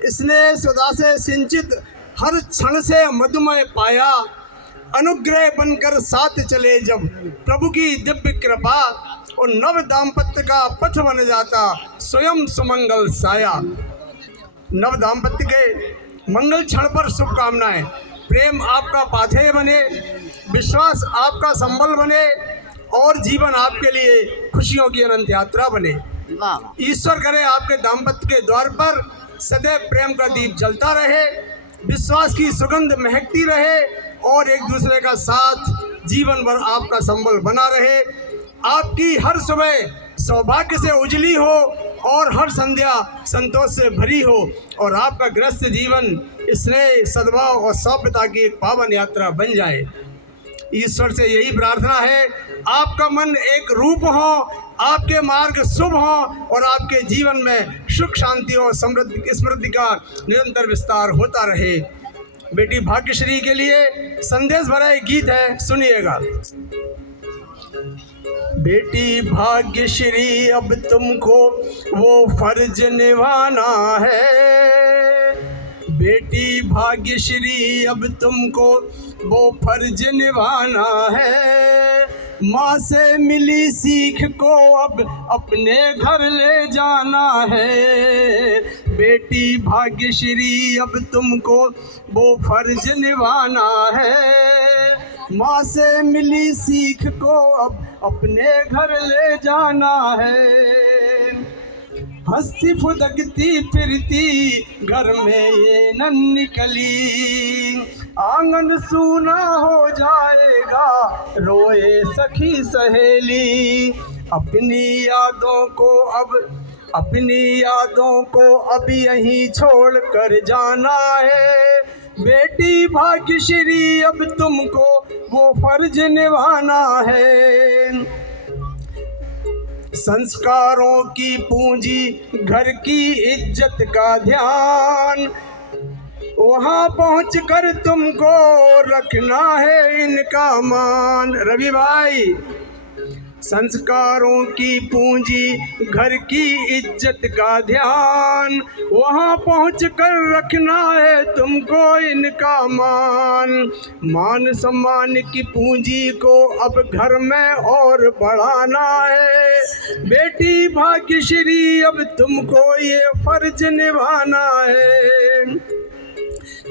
इसने सुधा से सिंचित हर क्षण से मधुमय पाया। अनुग्रह बनकर साथ चले जब प्रभु की दिव्य कृपा, और नव दाम्पत्य का पथ बन जाता स्वयं सुमंगल साया। नव दाम्पत्य के मंगल क्षण पर शुभकामनाएं। प्रेम आपका पाथेय बने, विश्वास आपका संबल बने, और जीवन आपके लिए खुशियों की अनंत यात्रा बने। ईश्वर करे आपके दाम्पत्य के द्वार पर सदैव प्रेम का दीप जलता रहे, विश्वास की सुगंध महकती रहे, और एक दूसरे का साथ जीवन भर आपका संबल बना रहे। आपकी हर सुबह सौभाग्य से उजली हो और हर संध्या संतोष से भरी हो, और आपका गृहस्थ जीवन स्नेह, सद्भाव और सौम्यता की एक पावन यात्रा बन जाए। ईश्वर से यही प्रार्थना है, आपका मन एक रूप हो, आपके मार्ग शुभ हो, और आपके जीवन में सुख, शांति और समृद्धि का निरंतर विस्तार होता रहे। बेटी भाग्यश्री के लिए संदेश भरा एक गीत है, सुनिएगा। बेटी भाग्यश्री अब तुमको वो फर्ज निभाना है। बेटी भाग्यश्री अब तुमको वो फर्ज निभाना है। माँ से मिली सीख को अब अपने घर ले जाना है। बेटी भाग्यश्री अब तुमको वो फर्ज निभाना है। माँ से मिली सीख को अब अपने घर ले जाना है। हंसती फुदकती फिरती घर में ये न निकली, आंगन सूना हो जाएगा रोए सखी सहेली। अपनी यादों को अब यहीं छोड़ कर जाना है। बेटी भाग्यश्री अब तुमको वो फर्ज निभाना है। संस्कारों की पूंजी घर की इज्जत का ध्यान, वहाँ पहुँच कर तुमको रखना है इनका मान। रवि भाई, संस्कारों की पूंजी घर की इज्जत का ध्यान, वहाँ पहुँच कर रखना है तुमको इनका मान। मान सम्मान की पूंजी को अब घर में और बढ़ाना है। बेटी भाग्यश्री अब तुमको ये फर्ज निभाना है।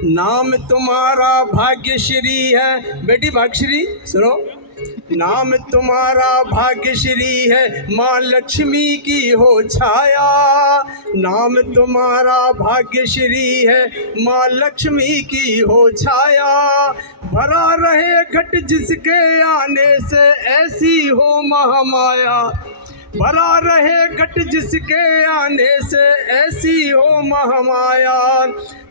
नाम तुम्हारा भाग्यश्री है। बेटी भाग्यश्री सुनो, नाम तुम्हारा भाग्यश्री है, माँ लक्ष्मी की हो छाया। नाम तुम्हारा भाग्यश्री है, माँ लक्ष्मी की हो छाया। भरा रहे घट जिसके आने से ऐसी हो महामाया। भरा रहे घट जिसके आने से ऐसी हो महामाया।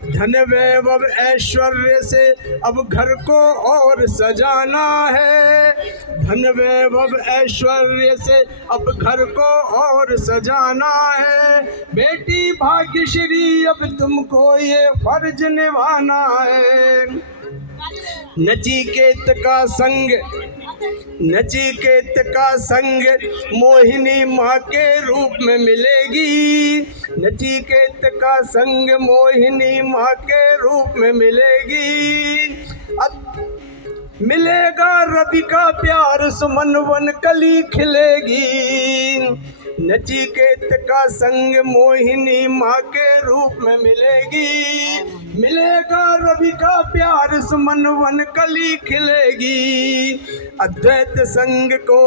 धन वैभव ऐश्वर्य से अब घर को और सजाना है। धन वैभव ऐश्वर्य से अब घर को और सजाना है। बेटी भाग्यश्री अब तुमको ये फर्ज निभाना है। नचिकेत का संग मोहिनी माँ के रूप में मिलेगी। नचिकेत का संग मोहिनी माँ के रूप में मिलेगी। मिलेगा रवि का प्यार, सुमन वन कली खिलेगी। नचिकेत का संग मोहिनी माँ के रूप में मिलेगी। मिलेगा रवि का प्यार, सुमन वन कली खिलेगी। अद्वैत संग को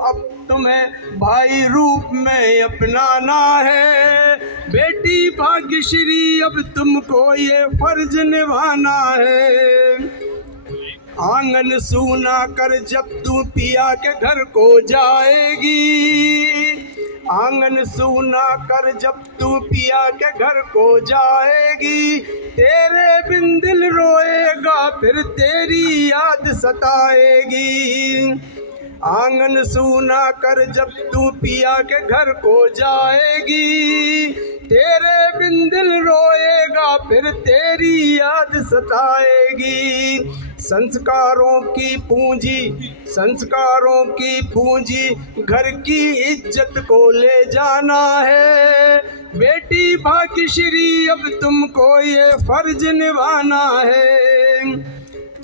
अब तुम्हें भाई रूप में अपनाना है। बेटी भाग्यश्री अब तुमको ये फर्ज निभाना है। आंगन सूना कर जब तू पिया के घर को जाएगी। आंगन सूना कर जब तू पिया के घर को जाएगी। तेरे बिन दिल रोएगा फिर तेरी याद सताएगी। आंगन सूना कर जब तू पिया के घर को जाएगी। तेरे बिन दिल रोएगा फिर तेरी याद सताएगी। संस्कारों की पूंजी घर की इज्जत को ले जाना है। बेटी भाग्यश्री अब तुमको ये फर्ज निभाना है।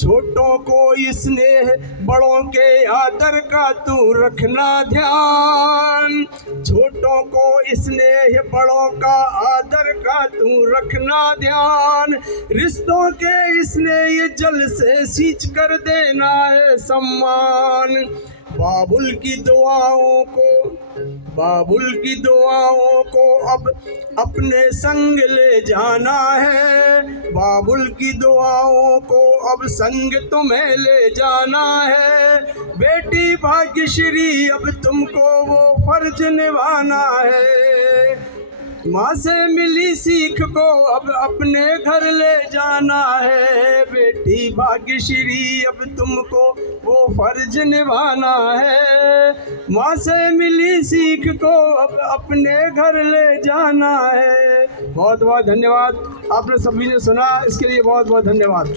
छोटों को स्नेह बड़ों के आदर का तू रखना ध्यान। छोटों को स्नेह बड़ों का आदर का तू रखना ध्यान। रिश्तों के स्नेह जल से सींच कर देना है सम्मान। बाबुल की दुआओं को अब अपने संग ले जाना है। बाबुल की दुआओं को अब संग तुम्हें ले जाना है। बेटी भाग्यश्री अब तुमको वो फर्ज निभाना है। माँ से मिली सीख को अब अपने घर ले जाना है। बेटी भाग्यश्री अब तुमको वो फर्ज निभाना है। माँ से मिली सीख को अब अपने घर ले जाना है। बहुत बहुत धन्यवाद। आपने सभी ने सुना, इसके लिए बहुत बहुत धन्यवाद।